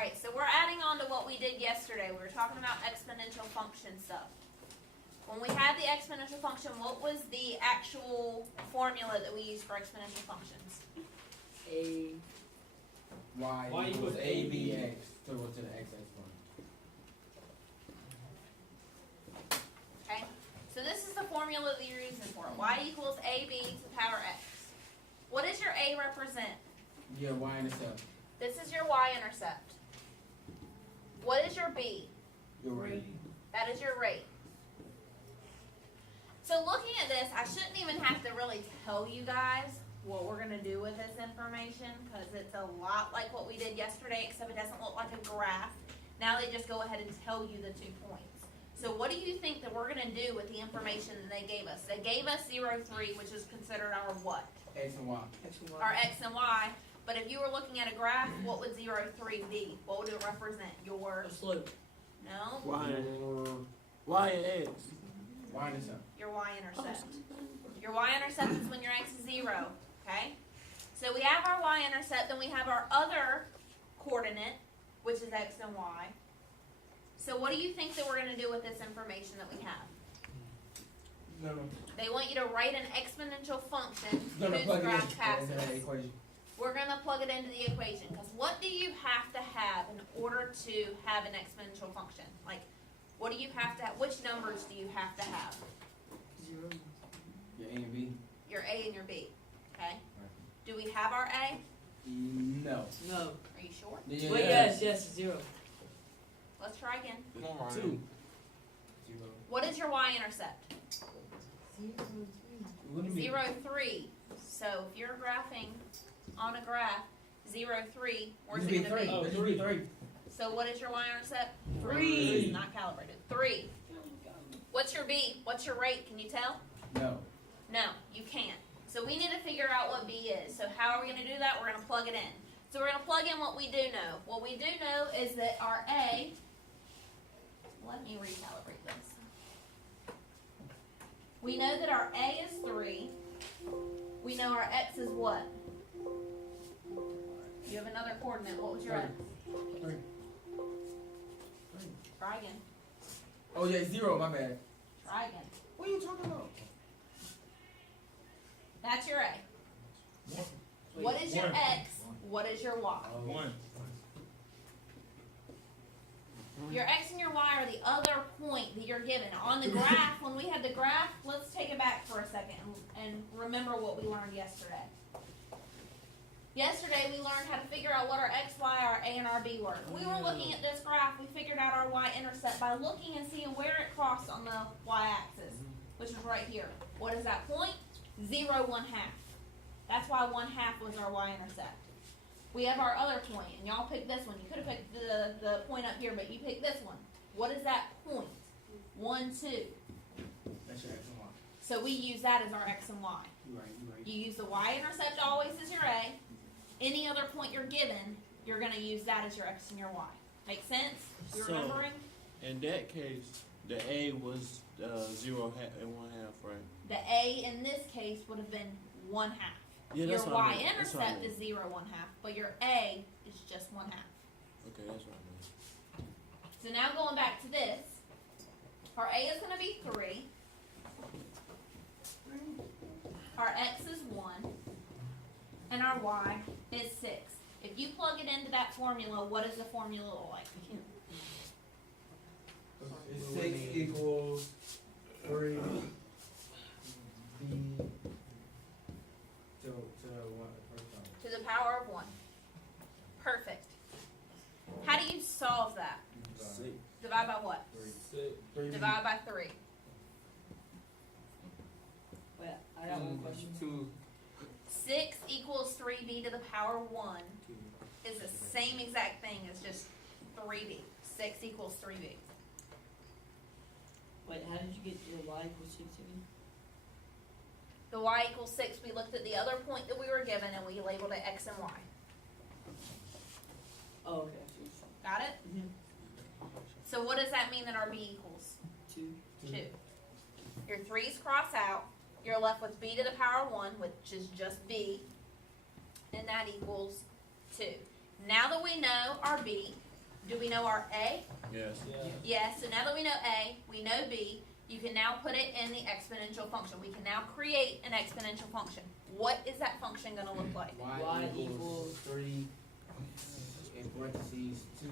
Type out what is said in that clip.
Alright, so we're adding on to what we did yesterday. We were talking about exponential function stuff. When we had the exponential function, what was the actual formula that we used for exponential functions? Y equals ABX to the x exponent. Okay? So this is the formula that you're using for it. Y equals AB to the power x. What does your A represent? Your y-intercept. This is your y-intercept. What is your B? Your rate. That is your rate. So looking at this, I shouldn't even have to really tell you guys what we're going to do with this information, because it's a lot like what we did yesterday, except it doesn't look like a graph. Now they just go ahead and tell you the 2 points. So what do you think that we're going to do with the information that they gave us? They gave us 0, 3, which is considered our what? X and y. Our x and y. But if you were looking at a graph, what would 0, 3 be? What would it represent? Your A slope. no, Y and X. Y-intercept. your y-intercept. Your y-intercept is when your x is 0. Okay. So we have our y-intercept, then we have our other coordinate, which is x and y. So what do you think that we're going to do with this information that we have? No. They want you to write an exponential function Gonna whose plug it graph into passes. that equation. We're going to plug it into the equation, because what do you have to have in order to have an exponential function? Like, what do you have to have? Which numbers do you have to have? 0. Your A and B. Your A and your B. Okay. Do we have our A? No. No. Are you sure? Yeah. Wait, yes, 0. Let's try again. 2. 0. What is your y-intercept? 0, 3. So if you're graphing on a graph 0, 3, where's it going to be? Oh, it should be 3. So what is your y-intercept? 3. It's not calibrated. 3. What's your B? What's your rate? Can you tell? No. No, you can't. So we need to figure out what B is. So how are we going to do that? We're going to plug it in. So we're going to plug in what we do know. What we do know is that our A, let me recalibrate this. We know that our A is 3. We know our X is what? You have another coordinate. What was your X? 3. Try again. Oh yeah, 0. My bad. Try again. What are you talking about? That's your A. What is your X? What is your Y? 1. Your X and your Y are the other point that you're given. On the graph, when we had the graph, let's take it back for a second and remember what we learned yesterday. Yesterday we learned how to figure out what our X, Y, our A, and our B were. We were looking at this graph, we figured out our Y-intercept by looking and seeing where it crossed on the Y-axis, which is right here. What is that point? 0, 1/2. That's why 1/2 was our Y-intercept. We have our other point, and y'all picked this one. You could have picked the point up here, but you picked this one. What is that point? 1, 2. That's your X and Y. So we use that as our X and Y. You're right. You use the Y-intercept always as your A. Any other point you're given, you're going to use that as your X and your Y. Make sense? You So- remembering? In that case, the A was 0 and 1/2, right? The A in this case would have been 1/2. Yeah, Your that's what I meant. That's what I Y-intercept meant. is 0, 1/2, but your A is just 1/2. Okay, that's what I meant. So now going back to this, our A is going to be 3. Our X is 1. And our Y is 6. If you plug it into that formula, what does the formula look like? 6 equals 3. B. To what? First time. To the power of 1. Perfect. How do you solve that? 6. Divide by what? 3. Divide by 3. Wait, I got one question. 2. 6 equals 3b to the power 1 is the same exact thing as just 3b. 6 equals 3b. Wait, how did you get your Y equals 6 again? The y equals 6, we looked at the other point that we were given and we labeled it x and y. Oh, okay. Got it? Mm-hmm. So what does that mean that our b equals? 2. 2. Your 3's cross out. You're left with b to the power 1, which is just b. And that equals 2. Now that we know our b, Do we know our A? Yes. Yes, so now that we know A, we know B, you can now put it in the exponential function. We can now create an exponential function. What is that function gonna look like? Y equals 3 in parentheses 2